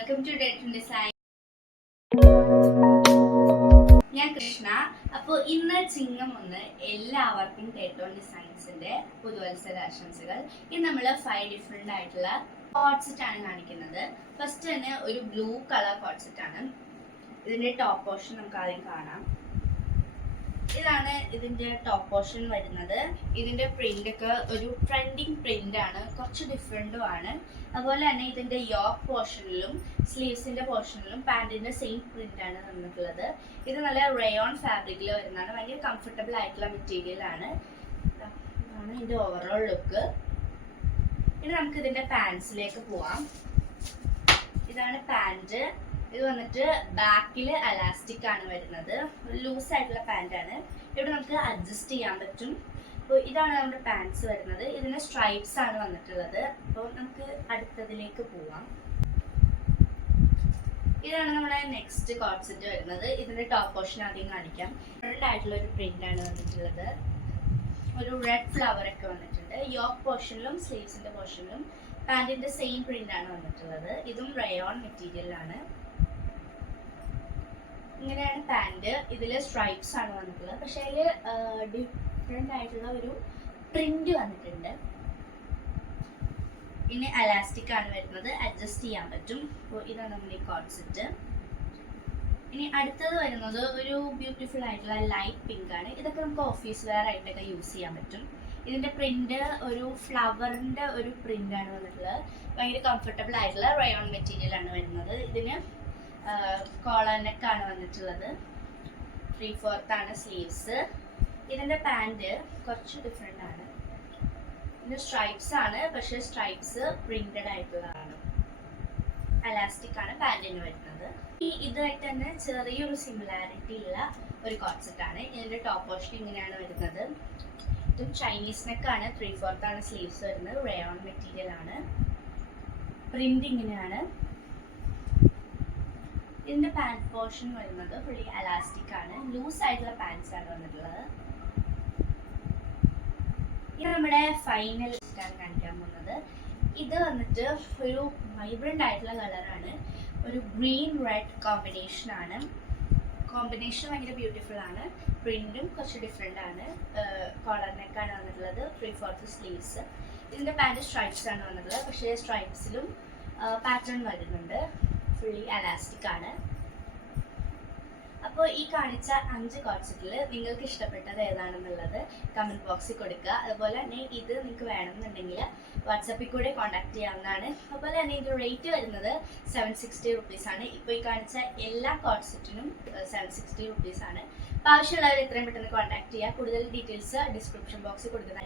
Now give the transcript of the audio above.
Welcome to date design. ഞാൻ കൃഷ്ണ. അപ്പോൾ ഇന്ന് ചിങ്ങം 1 എല്ലാവർക്കും ടേറ്റോൺ ഡിസൈൻസിന്റെ പുതുവത്സരാശംസകൾ. ഇന്ന് നമ്മൾ 5 ഡിഫറെന്റ് ആയിട്ടുള്ള കോഡ് സെറ്റ് ആണ് കാണിക്കുന്നത്. ഫസ്റ്റ് തന്നെ ഒരു ബ്ലൂ കളർ കോഡ് സെറ്റ് ആണ്. ഇതിന്റെ ടോപ്പ് പോർഷൻ നമുക്ക് ആദ്യം കാണാം. ഇതാണ് ഇതിന്റെ ടോപ്പ് പോർഷൻ വരുന്നത്. ഇതിന്റെ പ്രിന്റ് ഒക്കെ ഒരു ട്രെൻഡിങ് പ്രിന്റ് ആണ്, കുറച്ച് ഡിഫറെന്റും ആണ്. അതുപോലെ തന്നെ ഇതിന്റെ യോക്ക് പോർഷനിലും സ്ലീവ്സിന്റെ പോർഷനിലും പാന്റിന്റെ സെയിം പ്രിന്റ് ആണ് തന്നിട്ടുള്ളത്. ഇത് നല്ല റയോൺ ഫാബ്രിക്കിൽ വരുന്നതാണ്. ഭയങ്കര കംഫർട്ടബിൾ ആയിട്ടുള്ള മെറ്റീരിയൽ ആണ്. ഇതാണ് ഇതിന്റെ ഓവറോൾ ലുക്ക്. ഇനി നമുക്ക് ഇതിന്റെ പാൻസിലേക്ക് പോവാം. ഇതാണ് പാന്റ്. ഇത് വന്നിട്ട് ബാക്കിൽ അലാസ്റ്റിക് ആണ് വരുന്നത്. ലൂസ് ആയിട്ടുള്ള പാന്റ് ആണ്. ഇവിടെ നമുക്ക് അഡ്ജസ്റ്റ് ചെയ്യാൻ പറ്റും. അപ്പോൾ ഇതാണ് നമ്മുടെ പാൻസ് വരുന്നത്. ഇതിന് സ്ട്രൈപ്സ് ആണ് വന്നിട്ടുള്ളത്. അപ്പോൾ നമുക്ക് അടുത്തതിലേക്ക് പോവാം. ഇതാണ് നമ്മുടെ നെക്സ്റ്റ് കോഡ് സെറ്റ് വരുന്നത്. ഇതിന്റെ ടോപ്പ് പോർഷൻ ആദ്യം കാണിക്കാം. ഡിഫറെന്റ് ആയിട്ടുള്ള ഒരു പ്രിന്റ് ആണ് വന്നിട്ടുള്ളത്. ഒരു റെഡ് ഫ്ലവർ ഒക്കെ വന്നിട്ടുണ്ട്. യോക്ക് പോർഷനിലും സ്ലീവ്സിന്റെ പോർഷനിലും പാന്റിന്റെ സെയിം പ്രിന്റ് ആണ് വന്നിട്ടുള്ളത്. ഇതും റയോൺ മെറ്റീരിയൽ ആണ്. ഇങ്ങനെയാണ് പാന്റ്. ഇതിൽ സ്ട്രൈപ്സ് ആണ് വന്നിട്ടുള്ളത്. പക്ഷേ അതിൽ ഡിഫറെന്റ് ആയിട്ടുള്ള ഒരു പ്രിന്റ് വന്നിട്ടുണ്ട്. പിന്നെ അലാസ്റ്റിക് ആണ് വരുന്നത്. അഡ്ജസ്റ്റ് ചെയ്യാൻ പറ്റും. അപ്പോൾ ഇതാണ് നമ്മുടെ ഈ കോഡ് സെറ്റ്. ഇനി അടുത്തത് വരുന്നത് ഒരു ബ്യൂട്ടിഫുൾ ആയിട്ടുള്ള ലൈറ്റ് പിങ്ക് ആണ്. ഇതൊക്കെ നമുക്ക് ഓഫീസ് വെയർ ആയിട്ടൊക്കെ യൂസ് ചെയ്യാൻ പറ്റും. ഇതിന്റെ പ്രിന്റ് ഒരു ഫ്ലവറിന്റെ ഒരു പ്രിന്റ് ആണ് വന്നിട്ടുള്ളത്. ഭയങ്കര കംഫർട്ടബിൾ ആയിട്ടുള്ള റയോൺ മെറ്റീരിയൽ ആണ് വരുന്നത്. ഇതിന് കോളർ നെക്ക് ആണ് വന്നിട്ടുള്ളത്. 3/4 ആണ് സ്ലീവ്സ്. ഇതിന്റെ പാന്റ് കുറച്ച് ഡിഫറെന്റ് ആണ്. ഇതിന്റെ സ്ട്രൈപ്സ് ആണ്, പക്ഷെ സ്ട്രൈപ്സ് പ്രിന്റഡ് ആയിട്ടുള്ളതാണ്. അലാസ്റ്റിക് ആണ് പാന്റിന് വരുന്നത്. ഇതുമായിട്ട് തന്നെ ചെറിയൊരു സിമിലാരിറ്റി ഉള്ള ഒരു കോൺസെപ്റ്റ് ആണ്. ഇതിന്റെ ടോപ്പ് പോർഷൻ ഇങ്ങനെയാണ് വരുന്നത്. ഇതും ചൈനീസ് നെക്ക് ആണ്. 3/4 ആണ് സ്ലീവ്സ് വരുന്നത്. റയോൺ മെറ്റീരിയൽ ആണ്. പ്രിന്റ് ഇങ്ങനെയാണ്. ഇതിന്റെ പാന്റ് പോർഷൻ വരുന്നത് ഫുള്ളി അലാസ്റ്റിക് ആണ്. ലൂസ് ആയിട്ടുള്ള പാൻസ് ആണ് വന്നിട്ടുള്ളത്. ഇത് നമ്മുടെ ഫൈനൽ ആണ് കാണിക്കാൻ പോകുന്നത്. ഇത് വന്നിട്ട് ഒരു വൈബ്രന്റ് ആയിട്ടുള്ള കളറാണ്. ഒരു ഗ്രീൻ റെഡ് കോമ്പിനേഷൻ ആണ്. കോമ്പിനേഷൻ ഭയങ്കര ബ്യൂട്ടിഫുൾ ആണ്. പ്രിന്റും കുറച്ച് ഡിഫറെന്റ് ആണ്. കോളർ നെക്കാണ് വന്നിട്ടുള്ളത്. 3/4 സ്ലീവ്സ്. ഇതിന്റെ പാന്റ് സ്ട്രൈപ്സ് ആണ് വന്നിട്ടുള്ളത്. പക്ഷേ സ്ട്രൈപ്സിലും പാറ്റേൺ വരുന്നുണ്ട്. ഫുള്ളി അലാസ്റ്റിക് ആണ്. അപ്പോൾ ഈ കാണിച്ച 5 കോഡ് സെറ്റിൽ നിങ്ങൾക്ക് ഇഷ്ടപ്പെട്ടത് ഏതാണെന്നുള്ളത് കമന്റ് ബോക്സിൽ കൊടുക്കുക. അതുപോലെ തന്നെ ഇത് നിങ്ങൾക്ക് വേണമെന്നുണ്ടെങ്കിൽ വാട്സാപ്പിൽ കൂടെ കോൺടാക്ട് ചെയ്യാവുന്നതാണ്. അതുപോലെ തന്നെ ഇത് റേറ്റ് വരുന്നത് 760 റുപ്പീസ് ആണ്. ഇപ്പോൾ ഈ കാണിച്ച എല്ലാ കോഡ് സെറ്റിനും 760 റുപ്പീസ് ആണ്. അപ്പോൾ ആവശ്യമുള്ളവർ എത്രയും പെട്ടെന്ന് കോൺടാക്ട് ചെയ്യുക. കൂടുതൽ ഡീറ്റെയിൽസ് ഡിസ്ക്രിപ്ഷൻ ബോക്സിൽ കൊടുക്കുന്നതാണ്.